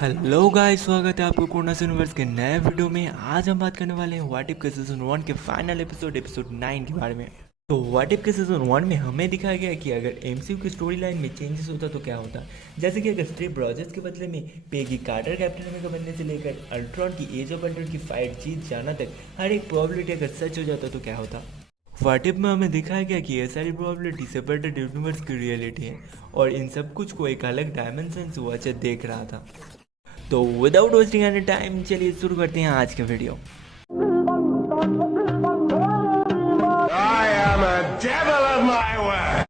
Hello guys, स्वागत है आपको कोरोना यूनिवर्स के नए वीडियो में। आज हम बात करने वाले हैं व्हाट इफ के सीजन 1 के फाइनल एपिसोड 9 के बारे में। तो व्हाट इफ के सीजन 1 में हमें दिखाया गया कि अगर एमसीयू की स्टोरी लाइन में चेंजेस होता तो क्या होता। जैसे कि अगर स्टीव रॉजर्स के बदले में पेगी कार्टर कैप्टन अमेरिका बनने से लेकर अल्ट्रॉन की एज ऑफ अल्ट्रॉन की फाइट जीत जाना तक हर एक प्रोबेबिलिटी अगर सच हो जाता तो क्या होता। व्हाट इफ में हमें दिखाया गया कि ये सारी प्रोबेबिलिटी सेपरेटेड यूनिवर्स की रियलिटी है और इन सब कुछ को एक अलग डायमेंशन से वॉचर देख रहा था। तो विदाउट वेस्टिंग एनी टाइम चलिए शुरू करते हैं आज के video. I am a devil of my word.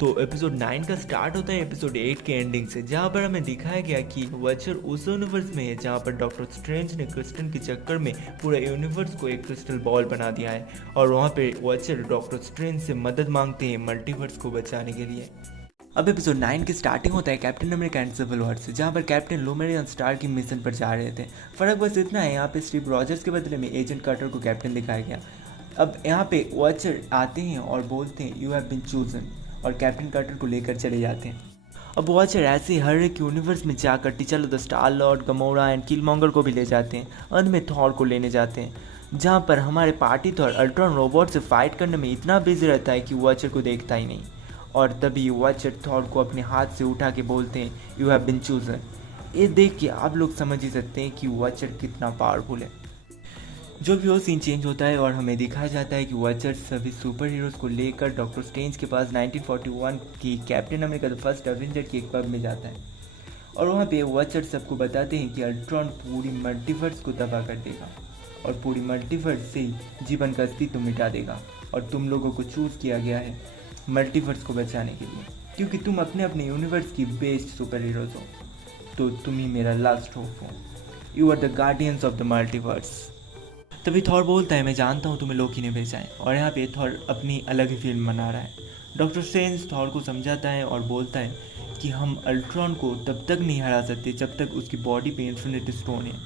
तो एपिसोड 9 का स्टार्ट होता है एपिसोड 8 के एंडिंग से, जहाँ पर हमें दिखाया गया कि वॉचर उस यूनिवर्स में है जहाँ पर डॉक्टर स्ट्रेंज ने क्रिस्टन के चक्कर में पूरे यूनिवर्स को एक क्रिस्टल बॉल बना दिया है और वहाँ पे वॉचर डॉक्टर स्ट्रेंज से मदद मांगते हैं मल्टीवर्स को बचाने के लिए। अब एपिसोड 9 की स्टार्टिंग होता है Captain America and Civil War से, जहाँ पर कैप्टन लुमेरियन स्टार की मिशन पर जा रहे थे। फर्क बस इतना है, यहाँ पे स्टीव रॉजर्स के बदले में एजेंट कार्टर को कैप्टन दिखाया गया। अब यहाँ पे वॉचर आते हैं और बोलते हैं यू हैव बीन चूजन और कैप्टन कार्टर को लेकर चले जाते हैं। अब वॉचर ऐसे ही हर एक यूनिवर्स में जाकर T'Challa the Star Lord, Gamora and Killmonger को भी ले जाते हैं। अंत में थॉर को लेने जाते हैं, जहाँ पर हमारे पार्टी थॉर अल्ट्रॉन रोबोट से फाइट करने में इतना बिजी रहता है कि वॉचर को देखता ही नहीं। और तभी वॉचर थॉर को अपने हाथ से उठा के बोलते हैं यू हैव बीन चूजन। ये देख के आप लोग समझ ही सकते हैं कि वॉचर कितना पावरफुल है। जो भी वो सीन चेंज होता है और हमें दिखाया जाता है कि वॉचर सभी सुपर हीरोज को लेकर डॉक्टर स्ट्रेंज के पास 1941 की captain America the first Avenger की एक पब में जाता है और वहाँ पे वॉचर सबको बताते हैं कि अल्ट्रॉन पूरी मल्टीवर्स को तबाह कर देगा और पूरी मल्टीवर्स से जीवन का अस्तित्व मिटा देगा और तुम लोगों को चूज़ किया गया है मल्टीवर्स को बचाने के लिए, क्योंकि तुम अपने अपने यूनिवर्स की बेस्ट सुपर हीरोज हो, तो तुम ही मेरा लास्ट होप हो। You are the Guardians of the Multiverse. तभी थॉर बोलता है मैं जानता हूँ तुम्हें लोकी ने भेजा है, और यहाँ पे थॉर अपनी अलग ही फिल्म बना रहा है। डॉक्टर स्ट्रेंज थॉर को समझाता है और बोलता है कि हम अल्ट्रॉन को तब तक नहीं हरा सकते जब तक उसकी बॉडी पे इन्फिनिटी स्टोन है।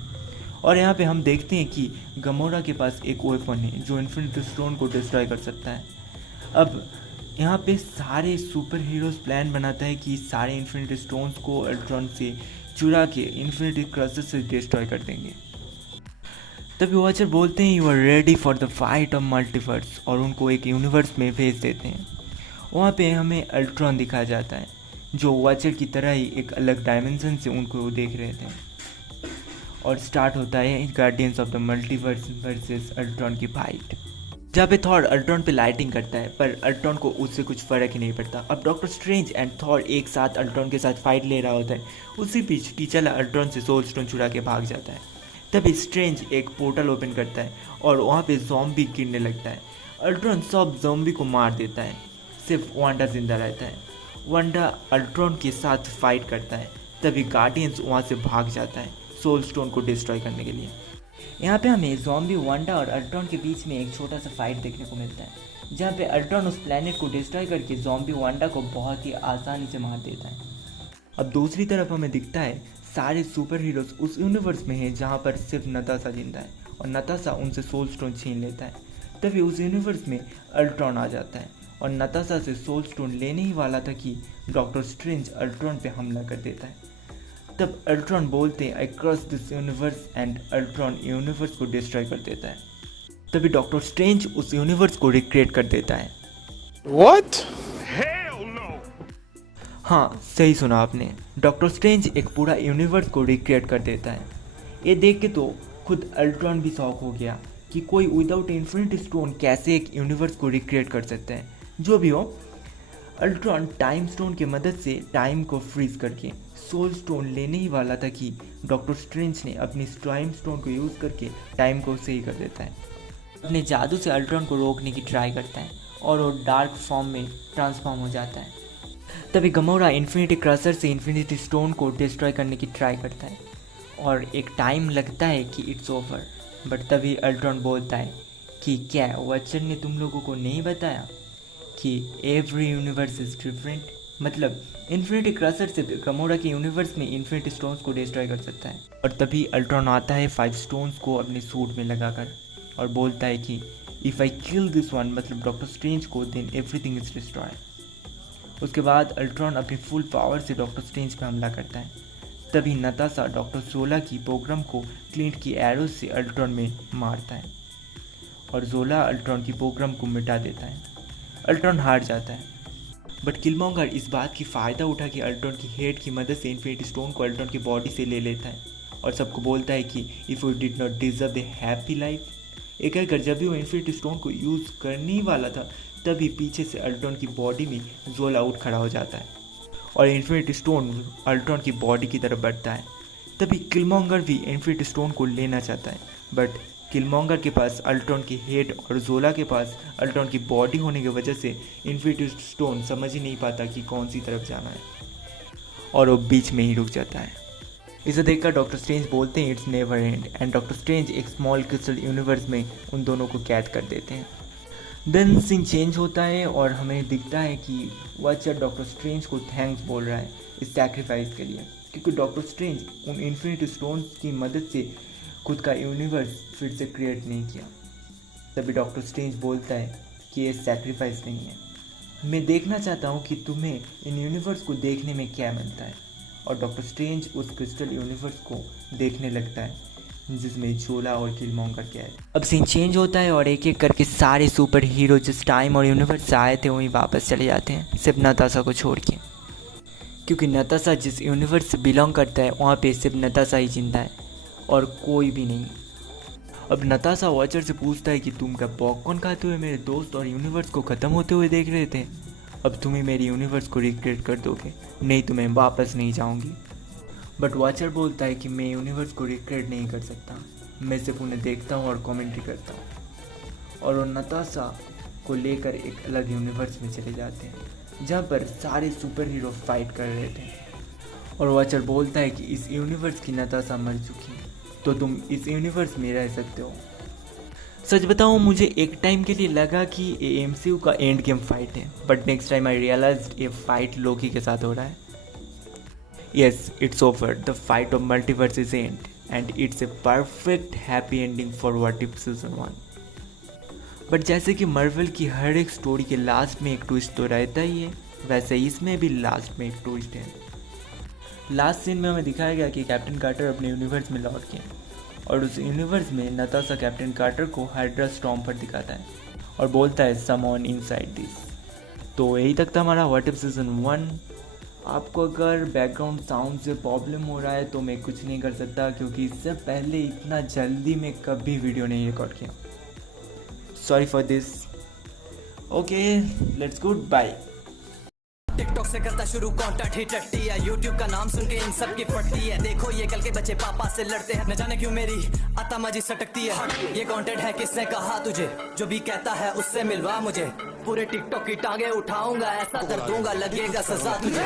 और यहाँ पे हम देखते हैं कि गमोरा के पास एक वेपन है जो इन्फिनिटी स्टोन को डिस्ट्रॉय कर सकता है। अब यहाँ पे सारे सुपर हीरोज प्लान बनाता है कि सारे इन्फिनिटी स्टोन्स को अल्ट्रॉन से चुरा के इन्फिनिटी क्रशर से डिस्ट्रॉय कर देंगे। तभी वॉचर बोलते हैं you are ready for the fight of multiverse और उनको एक यूनिवर्स में भेज देते हैं। वहाँ पे हमें अल्ट्रॉन दिखाया जाता है जो वॉचर की तरह ही एक अलग डायमेंशन से उनको देख रहे थे और स्टार्ट होता है guardians of the multiverse versus Ultron की फाइट, जहाँ पे थॉर अल्ट्रॉन पे लाइटिंग करता है पर अल्ट्रॉन को उससे कुछ फ़र्क ही नहीं पड़ता। अब डॉक्टर स्ट्रेंज एंड थॉर एक साथ अल्ट्रॉन के साथ फाइट ले रहा होता है, उसी बीच टीचर अल्ट्रॉन से सोल स्टोन चुरा के भाग जाता है। तभी स्ट्रेंज एक पोर्टल ओपन करता है और वहाँ पे ज़ॉम्बी गिरने लगता है। अल्ट्रॉन सब ज़ॉम्बी को मार देता है, सिर्फ वांडा जिंदा रहता है। वांडा अल्ट्रॉन के साथ फाइट करता है, तभी गार्डियंस वहाँ से भाग जाता है सोल स्टोन को डिस्ट्रॉय करने के लिए। यहाँ पे हमें ज़ॉम्बी वांडा और अल्ट्रॉन के बीच में एक छोटा सा फाइट देखने को मिलता है, जहाँ पे अल्ट्रॉन उस प्लेनेट को डिस्ट्रॉय करके ज़ॉम्बी वांडा को बहुत ही आसानी से मार देता है। अब दूसरी तरफ हमें दिखता है सारे सुपर हीरोज उस यूनिवर्स में हैं जहाँ पर सिर्फ नताशा जिंदा है और नताशा उनसे सोल स्टोन छीन लेता है। तभी उस यूनिवर्स में अल्ट्रॉन आ जाता है और नताशा से सोल स्टोन लेने ही वाला था कि डॉक्टर स्ट्रेंज अल्ट्रॉन पे हमला कर देता है। तब अल्ट्रॉन बोलते हैं I cross this universe and Ultron universe को डिस्ट्रॉय कर देता है। तभी डॉक्टर स्ट्रेंज उस यूनिवर्स को रिक्रिएट कर देता है। What? Hell no! हाँ, सही सुना आपने, डॉक्टर स्ट्रेंज एक पूरा यूनिवर्स को रिक्रिएट कर देता है। ये देख के तो खुद अल्ट्रॉन भी शॉक हो गया कि कोई विदाउट इन्फिनिटी स्टोन कैसे एक यूनिवर्स को रिक्रिएट कर सकता है। जो भी हो, अल्ट्रॉन टाइम स्टोन की मदद से टाइम को फ्रीज करके सोल स्टोन लेने ही वाला था कि डॉक्टर स्ट्रेंज ने अपनी टाइम स्टोन को यूज़ करके टाइम को सही कर देता है। अपने जादू से अल्ट्रॉन को रोकने की ट्राई करता है और वो डार्क फॉर्म में ट्रांसफॉर्म हो जाता है। तभी गमोरा इन्फिनिटी क्रशर से इन्फिनिटी स्टोन को डिस्ट्रॉय करने की ट्राई करता है और एक टाइम लगता है कि इट्स ओवर, बट तभी अल्ट्रॉन बोलता है कि क्या वॉचर ने तुम लोगों को नहीं बताया कि एवरी यूनिवर्स इज़ डिफरेंट, मतलब इन्फिनिटी क्रशर से गमोरा के यूनिवर्स में इन्फिनिटी स्टोन्स को डिस्ट्रॉय कर सकता है। और तभी अल्ट्रॉन आता है 5 स्टोन्स को अपने सूट में लगाकर और बोलता है कि if I kill this one, मतलब डॉक्टर स्ट्रेंज को, देन एवरीथिंग इज डिस्ट्रॉय। उसके बाद अल्ट्रॉन अपनी फुल पावर से डॉक्टर स्ट्रेंज पर हमला करता है। तभी नताशा डॉक्टर जोला की प्रोग्राम को क्लिंट की एरो से अल्ट्रॉन में मारता है और जोला अल्ट्रॉन की प्रोग्राम को मिटा देता है। अल्ट्रॉन हार जाता है, बट किलमॉन्गर इस बात की फ़ायदा उठा कि अल्ट्रॉन की हेड की मदद से इन्फिनिटी स्टोन को अल्ट्रॉन की बॉडी से ले लेता है और सबको बोलता है कि if you did not deserve the happy life. एक कहकर जब भी वो इन्फिनिटी स्टोन को यूज़ करने ही वाला था, तभी पीछे से अल्ट्रॉन की बॉडी में जोला उठ खड़ा हो जाता है और इन्फिनिटी स्टोन अल्ट्रॉन की बॉडी की तरफ बढ़ता है। तभी किलमॉन्गर भी इन्फिनिटी स्टोन को लेना चाहता है, बट किलमॉन्गर के पास अल्ट्रॉन की हेड और जोला के पास अल्ट्रॉन की बॉडी होने की वजह से इन्फिनिटी स्टोन समझ ही नहीं पाता कि कौन सी तरफ जाना है और वो बीच में ही रुक जाता है। इसे देखकर डॉक्टर स्ट्रेंज बोलते हैं it's never and, and doctor strange एक स्मॉल क्रिस्टल यूनिवर्स में उन दोनों को कैद कर देते हैं। देन सीन चेंज होता है और हमें दिखता है कि वॉचर डॉक्टर स्ट्रेंज को थैंक्स बोल रहा है इस सैक्रिफाइस के लिए, क्योंकि डॉक्टर स्ट्रेंज उन इन्फिनिटी स्टोन्स की मदद से खुद का यूनिवर्स फिर से क्रिएट नहीं किया। तभी डॉक्टर स्ट्रेंज बोलता है कि ये सैक्रिफाइस नहीं है, मैं देखना चाहता हूँ कि तुम्हें इन यूनिवर्स को देखने में क्या मिलता है। और डॉक्टर स्ट्रेंज उस क्रिस्टल यूनिवर्स को देखने लगता है जिसमें जोला और किलमॉन्गर क्या है। अब सीन चेंज होता है और एक एक करके सारे सुपर हीरो जिस टाइम और यूनिवर्स से आए थे वहीं वापस चले जाते हैं, सिर्फ नताशा को छोड़ के, क्योंकि नताशा जिस यूनिवर्स से बिलोंग करता है वहाँ पे सिर्फ नताशा ही जिंदा है और कोई भी नहीं। अब नताशा वॉचर से पूछता है कि तुम क्या पॉपकॉर्न खाते हुए मेरे दोस्त और यूनिवर्स को ख़त्म होते हुए देख रहे थे? अब तुम ही मेरी यूनिवर्स को रिक्रिएट कर दोगे, नहीं तो मैं वापस नहीं जाऊंगी। बट वॉचर बोलता है कि मैं यूनिवर्स को रिक्रिएट नहीं कर सकता, मैं सिर्फ उन्हें देखता हूँ और कमेंट्री करता हूँ। और वो नताशा को लेकर एक अलग यूनिवर्स में चले जाते हैं जहाँ पर सारे सुपर हीरो फाइट कर रहे थे। और वॉचर बोलता है कि इस यूनिवर्स की नताशा मर चुकी है, तो तुम इस यूनिवर्स में रह सकते हो। सच बताऊं, मुझे एक टाइम के लिए लगा कि ये MCU का एंड गेम फाइट है, but next time I realized ये फाइट लोकी के साथ हो रहा है। Yes, it's over, the fight of multiverse is end and it's a perfect happy ending for What If season 1। बट जैसे कि मार्वल की हर एक स्टोरी के लास्ट में एक ट्विस्ट तो रहता ही है, वैसे इसमें भी लास्ट में एक ट्विस्ट है। लास्ट सीन में हमें दिखाया गया कि कैप्टन कार्टर अपने यूनिवर्स में लौट गया और उस यूनिवर्स में नताशा कैप्टन कार्टर को हाइड्रा स्टॉर्म पर दिखाता है और बोलता है समवन इनसाइड दिस। तो यही तक था हमारा व्हाट इफ सीजन 1। आपको अगर बैकग्राउंड साउंड से प्रॉब्लम हो रहा है तो मैं कुछ नहीं कर सकता, क्योंकि इससे पहले इतना जल्दी मैं कभी वीडियो नहीं रिकॉर्ड किया। Sorry for this. Okay, let's good bye. TikTok से करता शुरू कंटेंट ही टट्टी है, यूट्यूब का नाम सुन के इन सब की फटती है। देखो ये कल के बच्चे पापा से लड़ते हैं, न जाने क्यों मेरी आत्मा सटकती है। ये कंटेंट है किसने कहा तुझे, जो भी कहता है उससे मिलवा मुझे। पूरे टिकटॉक की टांगे उठाऊंगा, ऐसा कर दूंगा लगेगा सजा तुझे।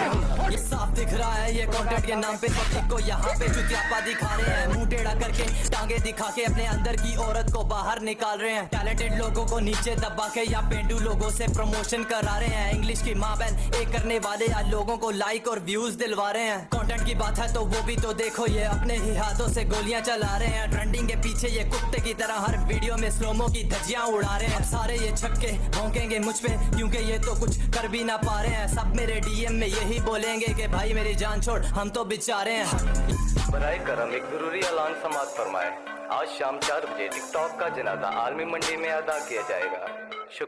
ये साफ दिख रहा है ये कंटेंट के नाम पे पब्लिक को यहाँ पे चुतियापा दिखा रहे हैं। मुंह टेढ़ा करके टांगे दिखा के अपने अंदर की औरत को बाहर निकाल रहे हैं। टैलेंटेड लोगों को नीचे दबा के या पेंडू लोगों से प्रमोशन करा रहे हैं। इंग्लिश की माँ बहन एक करने वाले आज लोगों को लाइक और व्यूज दिलवा रहे हैं। कंटेंट की बात है तो वो भी तो देखो, ये अपने ही हाथों से गोलियां चला रहे हैं। ट्रेंडिंग के पीछे ये कुत्ते की तरह हर वीडियो में स्लोमो की धज्जियां उड़ा रहे हैं। सारे ये छक्के भौंकेंगे मुझ पे, क्योंकि ये तो कुछ कर भी ना पा रहे हैं। सब मेरे DM में यही बोलेंगे कि भाई मेरी जान छोड़, हम तो बेचारे हैं। बराए करम एक जरूरी ऐलान समाज फरमाए। आज शाम 4 बजे टिकटॉक का जनाजा आलमी मंडी में अदा किया जाएगा।